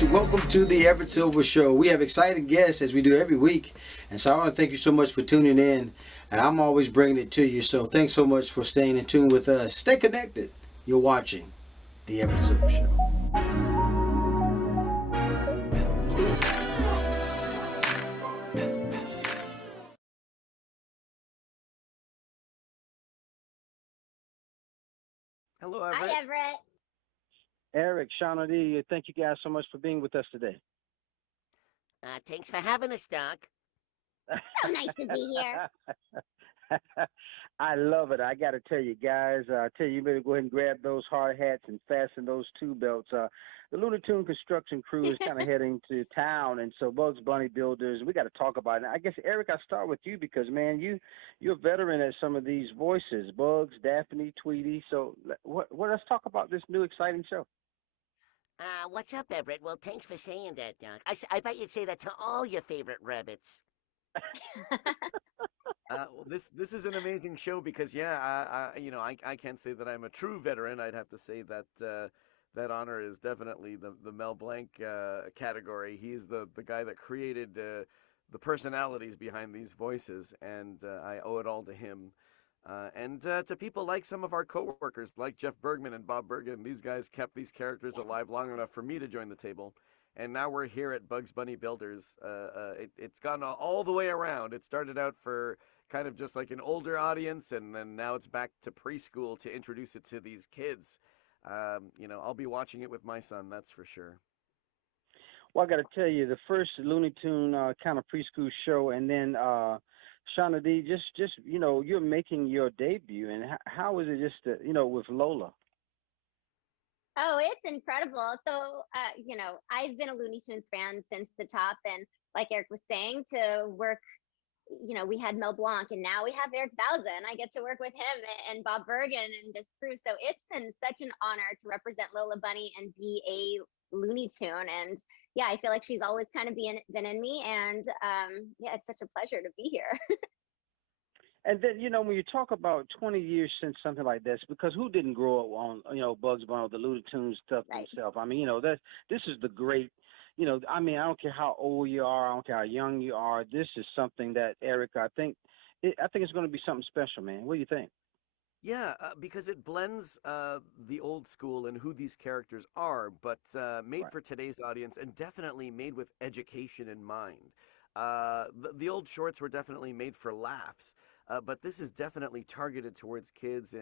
guys, welcome to the Everett Silver Show. We have exciting guests as we do every week, and so I want to thank you so much for tuning in, and I'm always bringing it to you, so thanks so much for staying in tune with us. Stay connected. You're watching the Everett Silver Show. Hello, Everett. Hi, Everett. Eric, Chandi, thank you guys so much for being with us today. Thanks for having us, Doc. So nice to be here. I love it. I got to tell you guys, you better go ahead and grab those hard hats and fasten those two belts. The Looney Tune construction crew is kind of heading to town, and so Bugs Bunny Builders, we got to talk about it. I guess, Eric, I'll start with you because, man, you're a veteran at some of these voices, Bugs, Daphne, Tweety. So let's talk about this new exciting show. What's up, Everett? Well, thanks for saying that, Doc. I bet you'd say that to all your favorite rabbits. Well, this is an amazing show because, I can't say that I'm a true veteran. I'd have to say that that honor is definitely the Mel Blanc category. He's the guy that created the personalities behind these voices, and I owe it all to him. And to people like some of our coworkers, like Jeff Bergman and Bob Bergen. These guys kept these characters alive long enough for me to join the table. And now we're here at Bugs Bunny Builders. It's gone all the way around. It started out for kind of just like an older audience, and then now it's back to preschool to introduce it to these kids. I'll be watching it with my son, that's for sure. Well, I got to tell you, the first Looney Tune kind of preschool show, and then Shauna D, just you're making your debut, and how is it just with Lola? Oh, it's incredible. So, I've been a Looney Tunes fan since the top, and like Eric was saying, to work, we had Mel Blanc, and now we have Eric Bauza, and I get to work with him and Bob Bergen and this crew. So it's been such an honor to represent Lola Bunny and be a Looney Tune. And yeah, I feel like she's always kind of been in me, and it's such a pleasure to be here. And then, when you talk about 20 years since something like this, because who didn't grow up on, Bugs Bunny or the Looney Tunes stuff Right. themselves? I mean, this is the great, I don't care how old you are, I don't care how young you are. This is something that, Eric, I think it's going to be something special, man. What do you think? Yeah, because it blends the old school and who these characters are, but made Right. for today's audience and definitely made with education in mind. The old shorts were definitely made for laughs. But this is definitely targeted towards kids,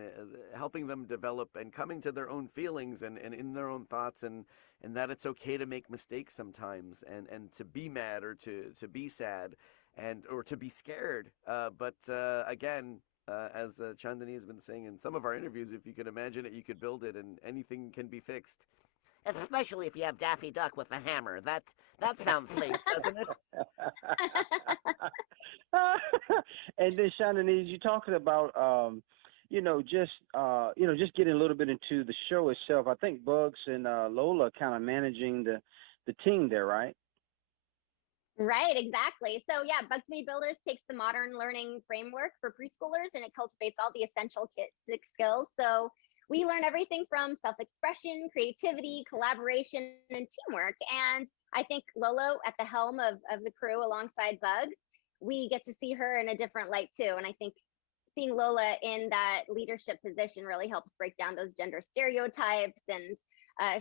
helping them develop and coming to their own feelings and in their own thoughts, and that it's okay to make mistakes sometimes, and to be mad or to be sad or to be scared. But again, as Chandani has been saying in some of our interviews, if you could imagine it, you could build it, and anything can be fixed. Especially if you have Daffy Duck with a hammer. That sounds safe, doesn't it? And then, Shannon, you talking about, just getting a little bit into the show itself. I think Bugs and Lola kind of managing the team there, right? Right, exactly. So yeah, Bugs Bunny Builders takes the modern learning framework for preschoolers, and it cultivates all the essential kids skills. So we learn everything from self-expression, creativity, collaboration, and teamwork. And I think Lolo at the helm of the crew alongside Bugs, we get to see her in a different light too. And I think seeing Lola in that leadership position really helps break down those gender stereotypes, and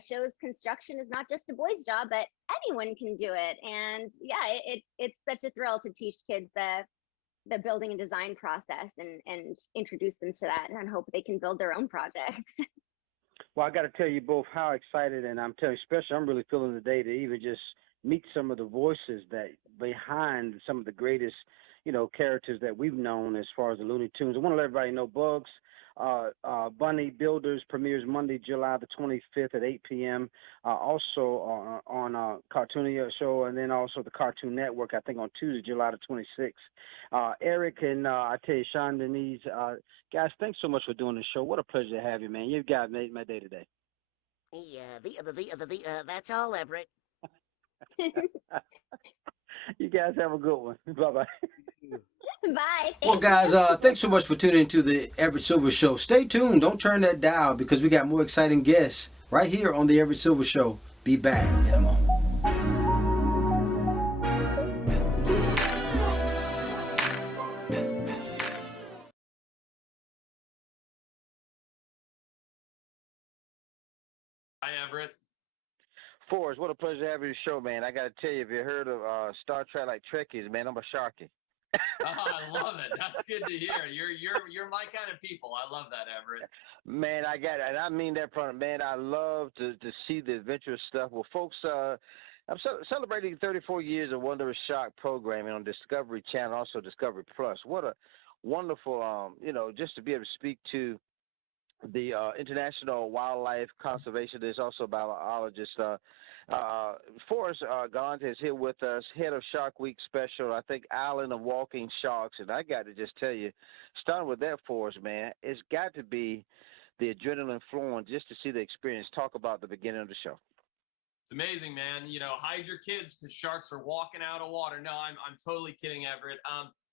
shows construction is not just a boy's job, but anyone can do it. And yeah, it's such a thrill to teach kids the building and design process, and introduce them to that, and hope they can build their own projects. Well, I got to tell you both how excited, and I'm telling you, especially, I'm really feeling the day to even just meet some of the voices that behind some of the greatest, characters that we've known as far as the Looney Tunes. I want to let everybody know Bugs Bunny Builders premieres Monday, July the 25th at 8 p.m. Also on Cartoonia Show, and then also the Cartoon Network, I think, on Tuesday, July the 26th. Eric and I tell you, Sean, Denise, guys, thanks so much for doing the show. What a pleasure to have you, man. You guys made my day today. That's all, Everett. You guys have a good one. Bye-bye. Bye. Well, guys, thanks so much for tuning into the Everett Silver Show. Stay tuned. Don't turn that dial, because we got more exciting guests right here on the Everett Silver Show. Be back in a moment. Hi, Everett. Forrest, what a pleasure having you show, man. I got to tell you, if you heard of Star Trek like Trekkies, man, I'm a Sharky. Oh, I love it. That's good to hear. You're my kind of people. I love that, Everett. Man, I got it. And I mean that from man. I love to see the adventurous stuff. Well, folks, I'm celebrating 34 years of Wondrous Shark programming on Discovery Channel, also Discovery Plus. What a wonderful, just to be able to speak to the international wildlife conservationist, also biologist. Forrest Galante is here with us, head of Shark Week Special, I think, Island of Walking Sharks. And I got to just tell you, starting with that, Forrest, man, it's got to be the adrenaline flowing just to see the experience. Talk about the beginning of the show. It's amazing, man. Hide your kids because sharks are walking out of water. No, I'm totally kidding, Everett.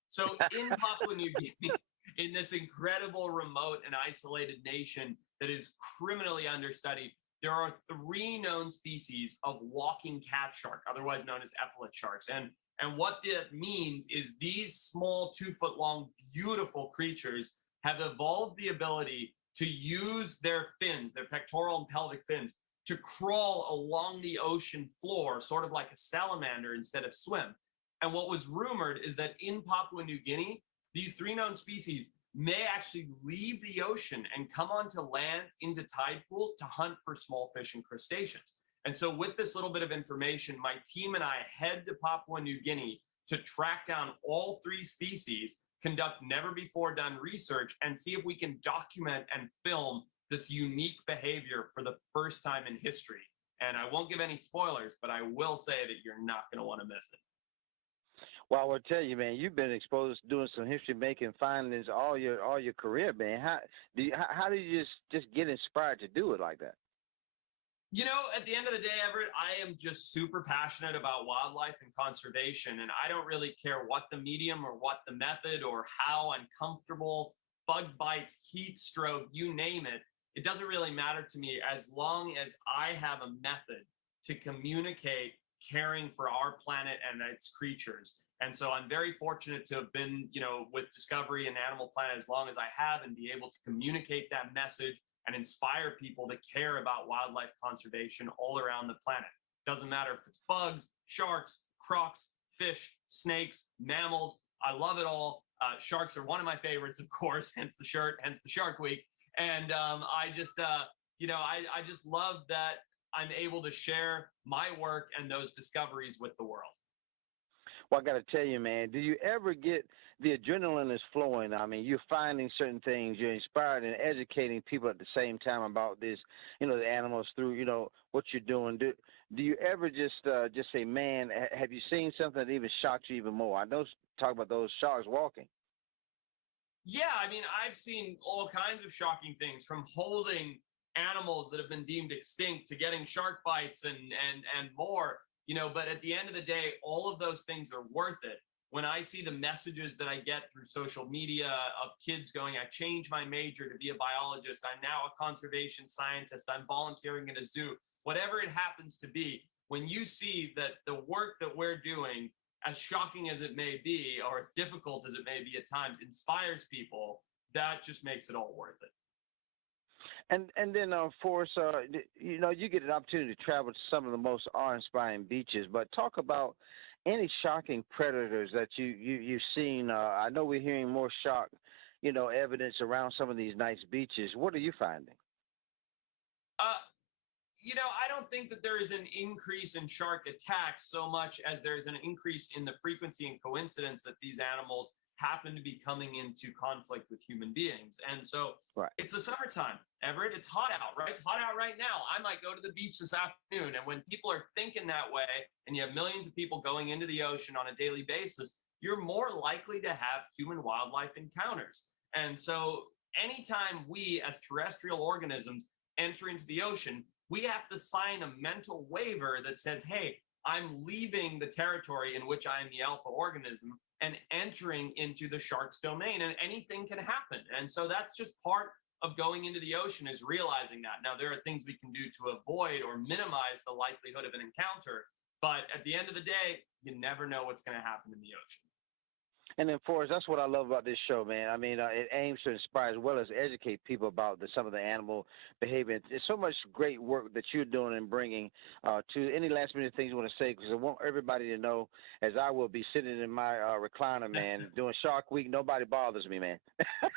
So in Papua New Guinea, in this incredible remote and isolated nation that is criminally understudied, there are 3 known species of walking cat shark, otherwise known as epaulet sharks. And what that means is these small 2-foot-long, beautiful creatures have evolved the ability to use their fins, their pectoral and pelvic fins, to crawl along the ocean floor, sort of like a salamander instead of swim. And what was rumored is that in Papua New Guinea, these 3 known species may actually leave the ocean and come onto land into tide pools to hunt for small fish and crustaceans. And so with this little bit of information, my team and I head to Papua New Guinea to track down all 3 species, conduct never before done research, and see if we can document and film this unique behavior for the first time in history. And I won't give any spoilers, but I will say that you're not going to want to miss it. Well, I will tell you, man, you've been exposed to doing some history-making findings all your career, man. How do you just get inspired to do it like that? At the end of the day, Everett, I am just super passionate about wildlife and conservation, and I don't really care what the medium or what the method or how uncomfortable, bug bites, heat stroke, you name it. It doesn't really matter to me as long as I have a method to communicate caring for our planet and its creatures. And so I'm very fortunate to have been, with Discovery and Animal Planet as long as I have and be able to communicate that message and inspire people to care about wildlife conservation all around the planet. Doesn't matter if it's bugs, sharks, crocs, fish, snakes, mammals. I love it all. Sharks are one of my favorites, of course, hence the shirt, hence the Shark Week. And I just love that I'm able to share my work and those discoveries with the world. Well, I got to tell you, man, do you ever get the adrenaline is flowing? I mean, you're finding certain things, you're inspired and educating people at the same time about this, the animals through, what you're doing. Do you ever just say, man, have you seen something that even shocked you even more? I know talk about those sharks walking. Yeah, I mean, I've seen all kinds of shocking things, from holding animals that have been deemed extinct to getting shark bites and more. But at the end of the day, all of those things are worth it. When I see the messages that I get through social media of kids going, I changed my major to be a biologist, I'm now a conservation scientist, I'm volunteering in a zoo, whatever it happens to be, when you see that the work that we're doing, as shocking as it may be, or as difficult as it may be at times, inspires people, that just makes it all worth it. And then, Forrest, you get an opportunity to travel to some of the most awe-inspiring beaches, but talk about any shocking predators that you've seen. I know we're hearing more shock, evidence around some of these nice beaches. What are you finding? I don't think that there is an increase in shark attacks so much as there is an increase in the frequency and coincidence that these animals happen to be coming into conflict with human beings. And so It's the summertime, Everett. It's hot out, right? It's hot out right now. I might go to the beach this afternoon. And when people are thinking that way, and you have millions of people going into the ocean on a daily basis, you're more likely to have human-wildlife encounters. And so anytime we as terrestrial organisms enter into the ocean, we have to sign a mental waiver that says, hey, I'm leaving the territory in which I am the alpha organism and entering into the shark's domain, and anything can happen. And so that's just part of going into the ocean, is realizing that. Now, there are things we can do to avoid or minimize the likelihood of an encounter, but at the end of the day, you never know what's going to happen in the ocean. And then, Forrest, that's what I love about this show, man. I mean, it aims to inspire as well as educate people about some of the animal behavior. There's so much great work that you're doing and bringing to any last minute things you want to say, because I want everybody to know, as I will be sitting in my recliner, man, doing Shark Week, nobody bothers me, man.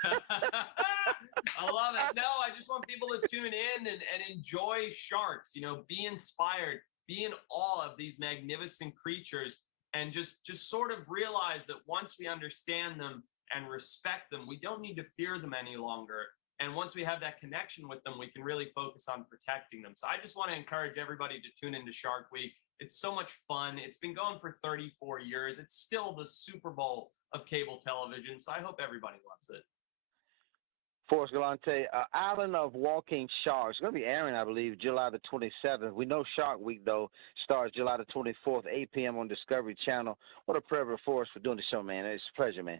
I love it. No, I just want people to tune in and enjoy sharks, you know, be inspired, be in awe of these magnificent creatures, and just sort of realize that once we understand them and respect them, we don't need to fear them any longer. And once we have that connection with them, we can really focus on protecting them. So I just want to encourage everybody to tune into Shark Week. It's so much fun. It's been going for 34 years. It's still the Super Bowl of cable television. So I hope everybody loves it. Forrest Galante, Island of Walking Sharks. It's going to be airing, I believe, July the 27th. We know Shark Week, though, starts July the 24th, 8 p.m. on Discovery Channel. What a privilege for us for doing the show, man. It's a pleasure, man.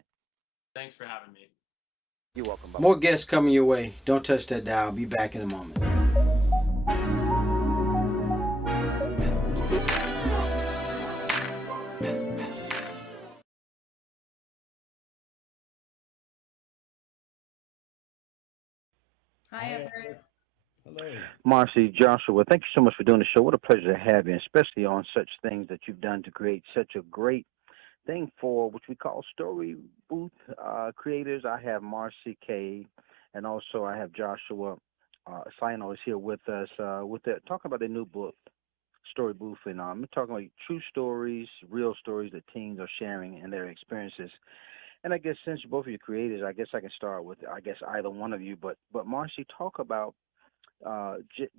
Thanks for having me. You're welcome, Bob. More guests coming your way. Don't touch that dial. Be back in a moment. Hi, Everett. Hello. Marcy, Joshua, thank you so much for doing the show. What a pleasure to have you, especially on such things that you've done to create such a great thing for what we call story booth creators. I have Marcy K, and also I have Joshua Sino is here with us talking about their new book, Story Booth, and I'm talking about true stories, real stories that teens are sharing and their experiences. And I guess since both of you creators, I guess I can start with either one of you. But Marcy, talk about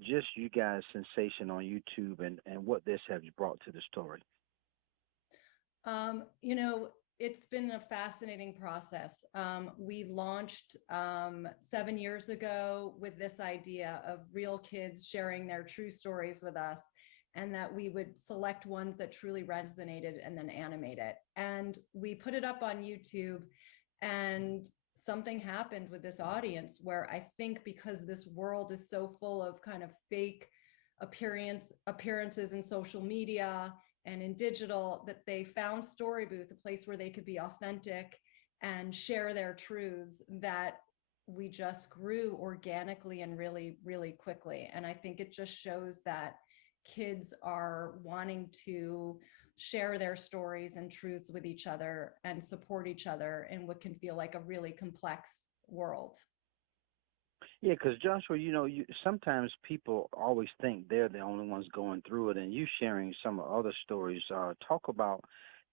just you guys' sensation on YouTube and what this has brought to the story. You know, it's been a fascinating process. We launched 7 years ago with this idea of real kids sharing their true stories with us, and that we would select ones that truly resonated and then animate it. And we put it up on YouTube, and something happened with this audience where I think because this world is so full of kind of fake appearances in social media and in digital, that they found Story Booth, a place where they could be authentic and share their truths, that we just grew organically and really, really quickly. And I think it just shows that kids are wanting to share their stories and truths with each other and support each other in what can feel like a really complex world. Yeah, because Joshua, sometimes people always think they're the only ones going through it, and you sharing some other stories. Talk about,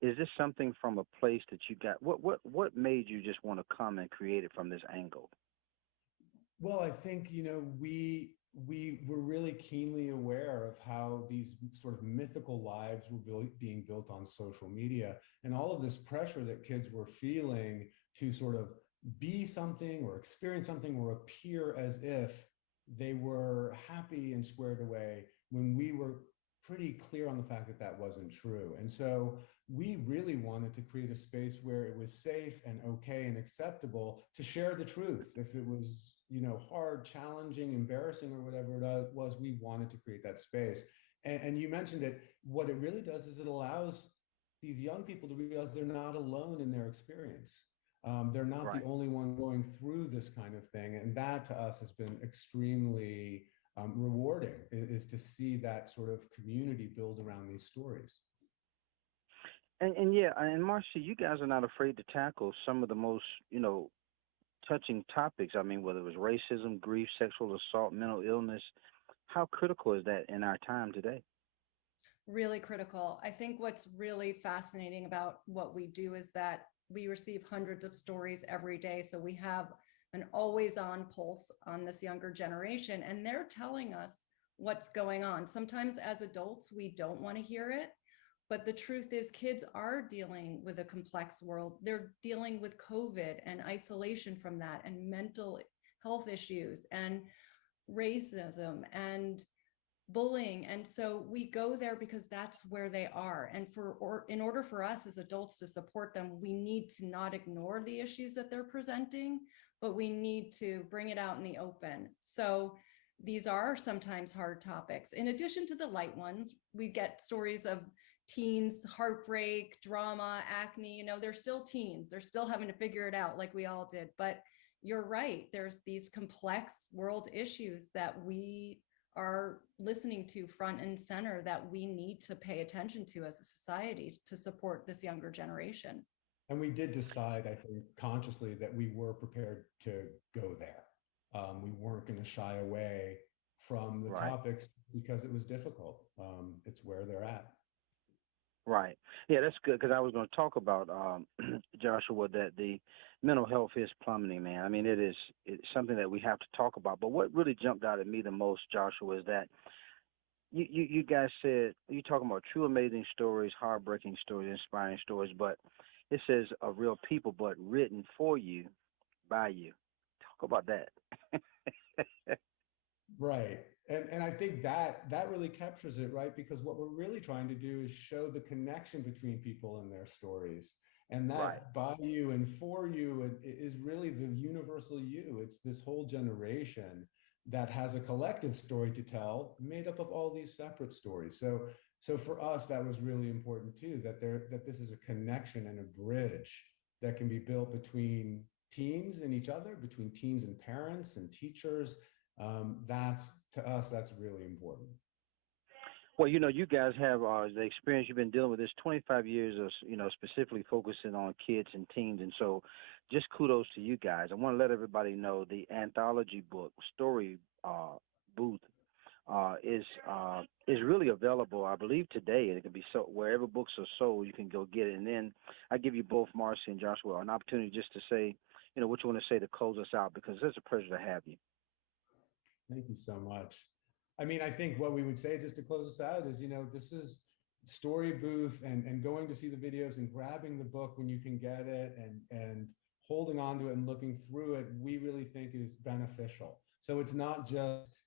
is this something from a place that you got? What made you just want to come and create it from this angle? Well, I think, we were really keenly aware of how these sort of mythical lives were being built on social media, and all of this pressure that kids were feeling to sort of be something or experience something or appear as if they were happy and squared away, when we were pretty clear on the fact that that wasn't true. And so we really wanted to create a space where it was safe and okay and acceptable to share the truth. If it was, hard, challenging, embarrassing, or whatever it was, we wanted to create that space. And you mentioned it. What it really does is it allows these young people to realize they're not alone in their experience. They're not Right. the only one going through this kind of thing. And that to us has been extremely rewarding, is to see that sort of community build around these stories. And Marcy, you guys are not afraid to tackle some of the most, touching topics. I mean, whether it was racism, grief, sexual assault, mental illness. How critical is that in our time today? Really critical. I think what's really fascinating about what we do is that we receive hundreds of stories every day. So we have an always on pulse on this younger generation, and they're telling us what's going on. Sometimes as adults, we don't want to hear it. But the truth is, kids are dealing with a complex world. They're dealing with COVID and isolation from that, and mental health issues and racism and bullying. And so we go there because that's where they are. And in order for us as adults to support them, we need to not ignore the issues that they're presenting, but we need to bring it out in the open. So these are sometimes hard topics. In addition to the light ones, we get stories of teens, heartbreak, drama, acne, they're still teens. They're still having to figure it out like we all did. But you're right. There's these complex world issues that we are listening to front and center that we need to pay attention to as a society to support this younger generation. And we did decide, I think, consciously that we were prepared to go there. We weren't going to shy away from the topics because it was difficult. It's where they're at. Right. Yeah, that's good because I was going to talk about Joshua, that the mental health is plummeting, man. I mean, it's something that we have to talk about. But what really jumped out at me the most, Joshua, is that you guys said you're talking about true amazing stories, heartbreaking stories, inspiring stories, but it says of real people, but written for you, by you. Talk about that. Right. And I think that really captures it, right? Because what we're really trying to do is show the connection between people and their stories. And that by you and for you is really the universal you. It's this whole generation that has a collective story to tell, made up of all these separate stories. So for us, that was really important too, that this is a connection and a bridge that can be built between teens and each other, between teens and parents and teachers. That's, to us, that's really important. Well, you guys have the experience. You've been dealing with this 25 years of, specifically focusing on kids and teens. And so just kudos to you guys. I want to let everybody know the anthology book, Story Booth, is really available, I believe, today. And it can be sold wherever books are sold. You can go get it. And then I give you both, Marcy and Joshua, an opportunity just to say, what you want to say to close us out, because it's a pleasure to have you. Thank you so much. I mean, I think what we would say just to close us out is, this is Story Booth and going to see the videos and grabbing the book when you can get it and holding on to it and looking through it, we really think is beneficial. So it's not just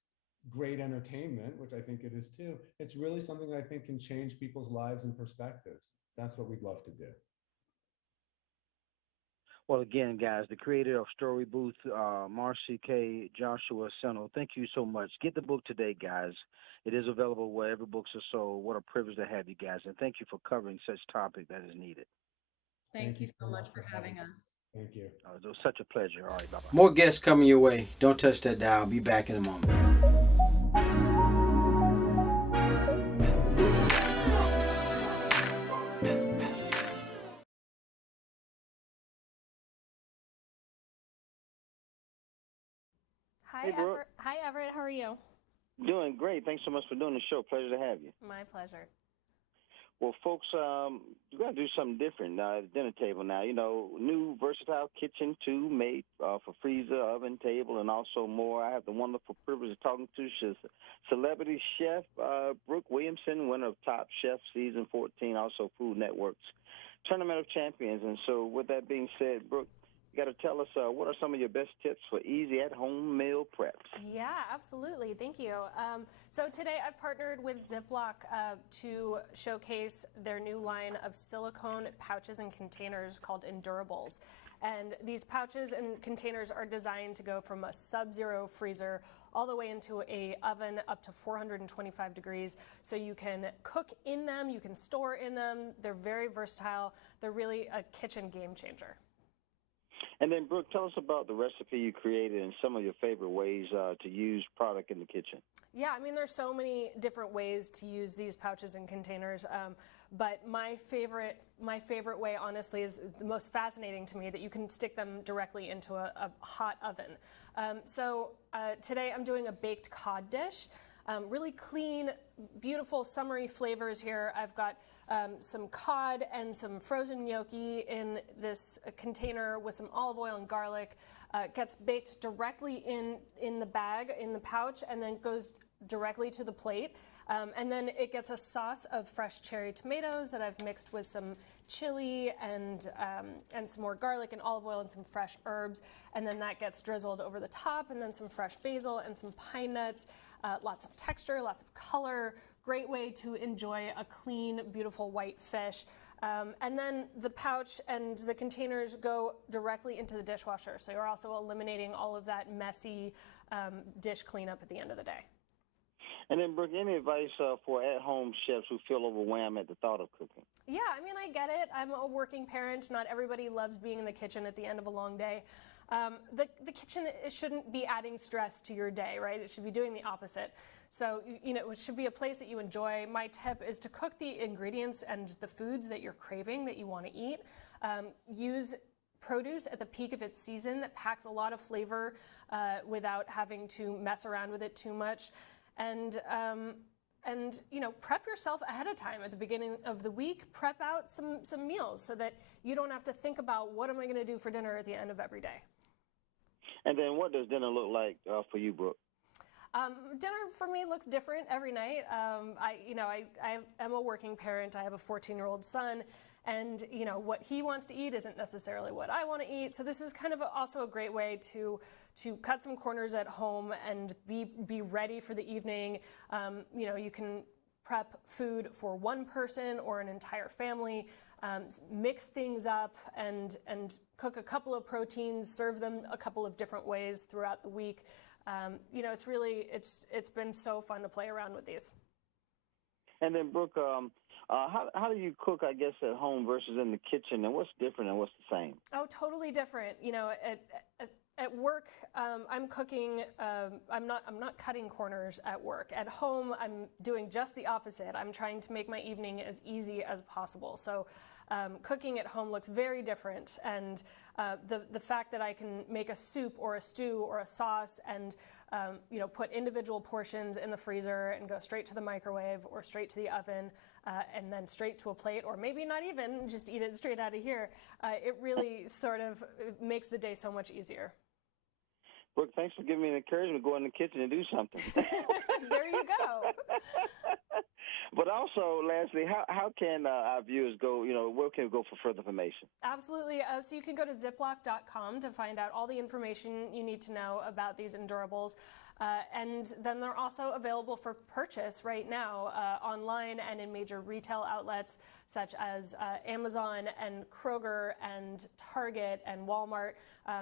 great entertainment, which I think it is too. It's really something that I think can change people's lives and perspectives. That's what we'd love to do. Well, again, guys, the creator of Story Booth, Marcy K. Joshua Seno, thank you so much. Get the book today, guys. It is available wherever books are sold. What a privilege to have you guys, and thank you for covering such topic that is needed. Thank you so much for having us. Thank you. It was such a pleasure. All right, bye-bye. More guests coming your way. Don't touch that dial. I'll be back in a moment. Hi, Everett. Hi, Everett. How are you? Doing great. Thanks so much for doing the show. Pleasure to have you. My pleasure. Well, folks, you got to do something different at the dinner table now. New versatile kitchen, too, made for freezer, oven, table, and also more. I have the wonderful privilege of talking to celebrity chef Brooke Williamson, winner of Top Chef Season 14, also Food Network's Tournament of Champions. And so with that being said, Brooke, you got to tell us what are some of your best tips for easy at-home meal preps? Yeah, absolutely. Thank you. So today I've partnered with Ziploc to showcase their new line of silicone pouches and containers called Endurables. And these pouches and containers are designed to go from a sub-zero freezer all the way into a oven up to 425 degrees. So you can cook in them, you can store in them. They're very versatile. They're really a kitchen game changer. And then, Brooke, tell us about the recipe you created and some of your favorite ways to use product in the kitchen. Yeah, I mean, there's so many different ways to use these pouches and containers, but my favorite way, honestly, is the most fascinating to me, that you can stick them directly into a hot oven. So today I'm doing a baked cod dish. Really clean, beautiful, summery flavors here. I've got some cod and some frozen gnocchi in this container with some olive oil and garlic. It gets baked directly in the bag, in the pouch, and then goes directly to the plate. And then it gets a sauce of fresh cherry tomatoes that I've mixed with some chili and some more garlic and olive oil and some fresh herbs. And then that gets drizzled over the top, and then some fresh basil and some pine nuts. Lots of texture, lots of color. Great way to enjoy a clean, beautiful white fish. And then the pouch and the containers go directly into the dishwasher. So you're also eliminating all of that messy dish cleanup at the end of the day. And then, Brooke, any advice for at-home chefs who feel overwhelmed at the thought of cooking? Yeah, I mean, I get it. I'm a working parent. Not everybody loves being in the kitchen at the end of a long day. The kitchen, it shouldn't be adding stress to your day, right? It should be doing the opposite. So, it should be a place that you enjoy. My tip is to cook the ingredients and the foods that you're craving, that you want to eat. Use produce at the peak of its season that packs a lot of flavor without having to mess around with it too much. And prep yourself ahead of time at the beginning of the week. Prep out some meals so that you don't have to think about what am I going to do for dinner at the end of every day. And then what does dinner look like for you, Brooke? Dinner for me looks different every night. I am a working parent. I have a 14-year-old son, and what he wants to eat isn't necessarily what I want to eat. So this is kind of also a great way to cut some corners at home and be ready for the evening. You can prep food for one person or an entire family, mix things up and cook a couple of proteins, serve them a couple of different ways throughout the week. It's been so fun to play around with these. And then, Brooke, how do you cook, I guess, at home versus in the kitchen, and what's different and what's the same? Oh, totally different. At work, I'm cooking. I'm not cutting corners at work. At home, I'm doing just the opposite. I'm trying to make my evening as easy as possible. So, cooking at home looks very different. And the fact that I can make a soup or a stew or a sauce and put individual portions in the freezer and go straight to the microwave or straight to the oven and then straight to a plate, or maybe not even just eat it straight out of here. It really sort of makes the day so much easier. Brooke, thanks for giving me the encouragement to go in the kitchen and do something. There you go. But also, lastly, how can our viewers go, where can we go for further information? Absolutely. So you can go to ziploc.com to find out all the information you need to know about these endurables. And then they're also available for purchase right now online and in major retail outlets such as Amazon and Kroger and Target and Walmart.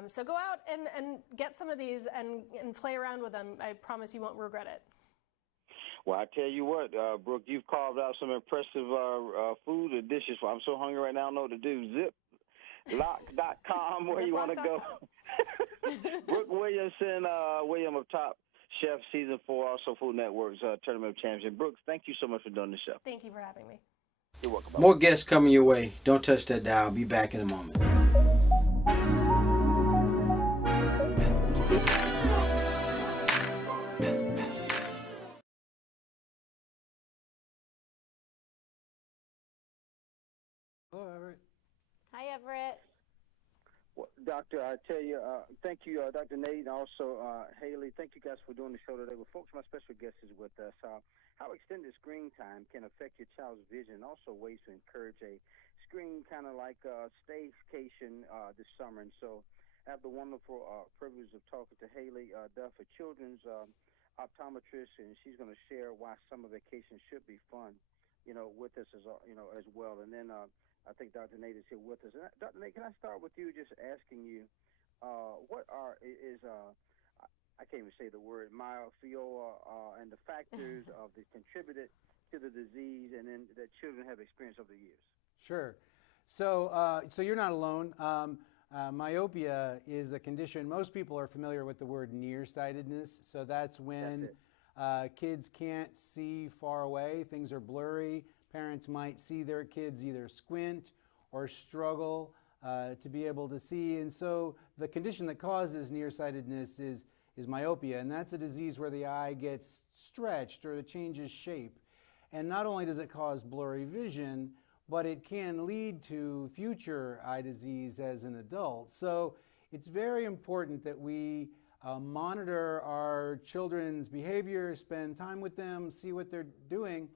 So go out and get some of these and play around with them. I promise you won't regret it. Well, I tell you what, Brooke, you've carved out some impressive food and dishes. I'm so hungry right now, I don't know what to do. Ziploc.com, where you want to go. Brooke Williamson, William of Top Chef Season 4, also Food Network's Tournament of Champions. Brooke, thank you so much for doing the show. Thank you for having me. You're welcome. More guests coming your way. Don't touch that dial. Be back in a moment. Hello, Everett. Hi, Everett. Well, Doctor, I tell you, thank you, Dr. Nate, and also Haley. Thank you guys for doing the show today. Well, folks, my special guest is with us. How extended screen time can affect your child's vision, and also ways to encourage a screen kind of like staycation this summer. And so I have the wonderful privilege of talking to Haley Duff, a children's optometrist, and she's going to share why summer vacation should be fun, with us as well. And then I think Dr. Nate is here with us. And Dr. Nate, can I start with you just asking you, what I can't even say the word, myopia, and the factors of that contributed to the disease and then that children have experienced over the years? Sure. So you're not alone. Myopia is a condition. Most people are familiar with the word nearsightedness. So that's when kids can't see far away. Things are blurry. Parents might see their kids either squint or struggle to be able to see. And so the condition that causes nearsightedness is myopia. And that's a disease where the eye gets stretched or it changes shape. And not only does it cause blurry vision, but it can lead to future eye disease as an adult. So it's very important that we monitor our children's behavior, spend time with them, see what they're doing,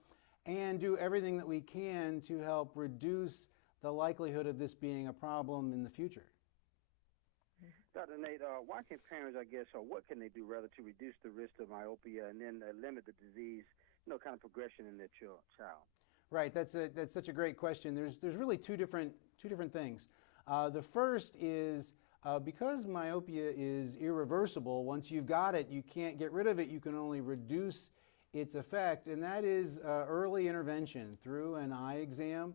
and do everything that we can to help reduce the likelihood of this being a problem in the future. Dr. Nate, why can parents, I guess, or what can they do rather to reduce the risk of myopia and then limit the disease, kind of progression in their child? Right, that's such a great question. There's really two different things. The first is because myopia is irreversible. Once you've got it, you can't get rid of it. You can only reduce its effect, and that is early intervention through an eye exam.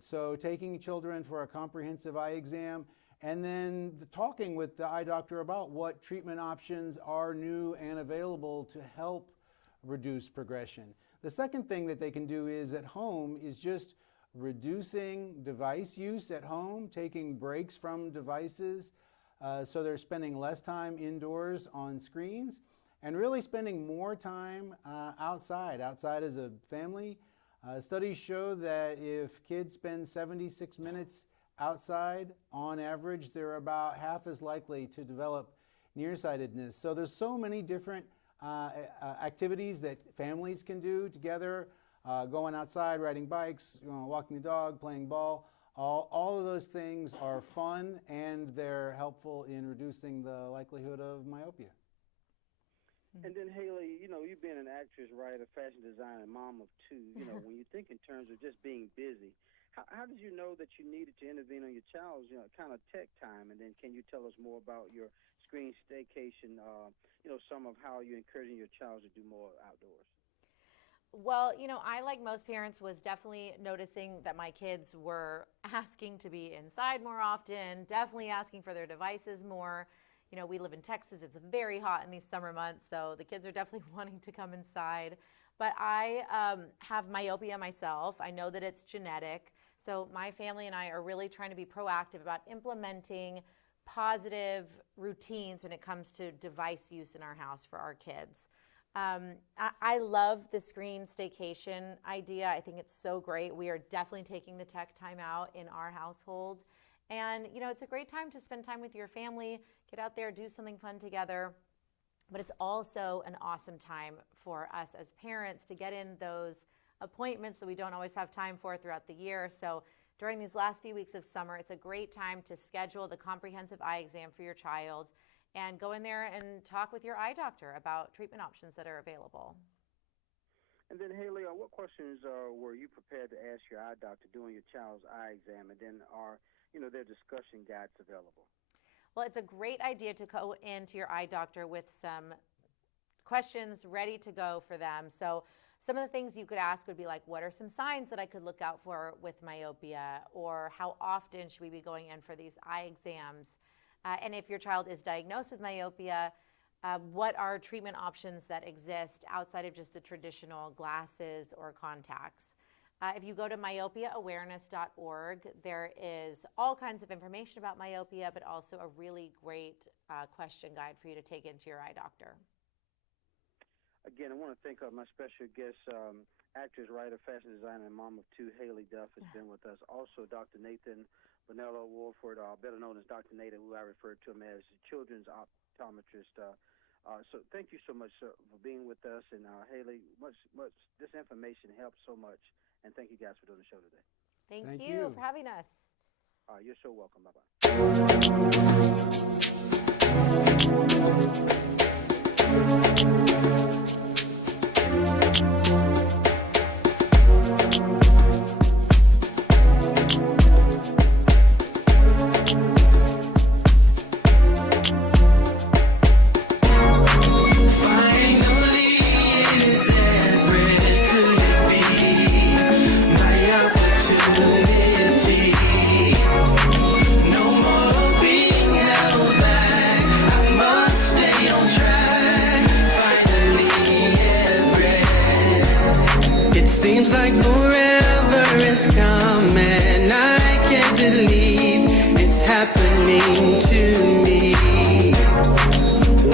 So taking children for a comprehensive eye exam, and then talking with the eye doctor about what treatment options are new and available to help reduce progression. The second thing that they can do is at home is just reducing device use at home, taking breaks from devices, so they're spending less time indoors on screens, and really spending more time outside as a family. Studies show that if kids spend 76 minutes outside, on average, they're about half as likely to develop nearsightedness. So there's so many different activities that families can do together, going outside, riding bikes, walking the dog, playing ball. All of those things are fun, and they're helpful in reducing the likelihood of myopia. And then Haley, you being an actress, writer, fashion designer, mom of two, when you think in terms of just being busy, how did you know that you needed to intervene on your child's, kind of tech time? And then can you tell us more about your screen staycation, some of how you're encouraging your child to do more outdoors? Well, I, like most parents, was definitely noticing that my kids were asking to be inside more often, definitely asking for their devices more. We live in Texas. It's very hot in these summer months, so the kids are definitely wanting to come inside. But I have myopia myself. I know that it's genetic. So my family and I are really trying to be proactive about implementing positive routines when it comes to device use in our house for our kids. I love the screen staycation idea. I think it's so great. We are definitely taking the tech time out in our household. And, it's a great time to spend time with your family, get out there, do something fun together. But it's also an awesome time for us as parents to get in those appointments that we don't always have time for throughout the year. So during these last few weeks of summer, it's a great time to schedule the comprehensive eye exam for your child and go in there and talk with your eye doctor about treatment options that are available. And then, Haley, what questions were you prepared to ask your eye doctor during your child's eye exam? And then are their discussion guides available? Well, it's a great idea to go into your eye doctor with some questions ready to go for them. So some of the things you could ask would be like, what are some signs that I could look out for with myopia? Or how often should we be going in for these eye exams? And if your child is diagnosed with myopia, what are treatment options that exist outside of just the traditional glasses or contacts? If you go to myopiaawareness.org, there is all kinds of information about myopia, but also a really great question guide for you to take into your eye doctor. Again, I want to thank my special guest, actress, writer, fashion designer, and mom of two, Haley Duff, has been with us. Also, Dr. Nathan Bonello Wolford, better known as Dr. Nathan, who I refer to him as children's optometrist. So thank you so much, sir, for being with us. And Haley, much this information helps so much. And thank you guys for doing the show today. Thank you for having us. You're so welcome. Bye-bye. Seems like forever is coming. I can't believe it's happening to me.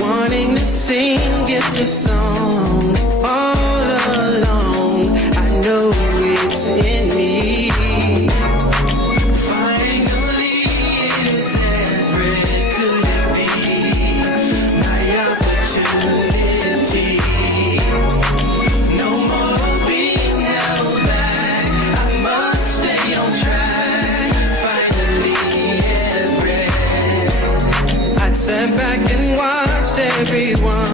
Wanting to sing it a song all along. I know it's in me. Finally, it is Everett. Could it be my opportunity? No more being held back. I must stay on track. Finally, Everett. I sat back and watched every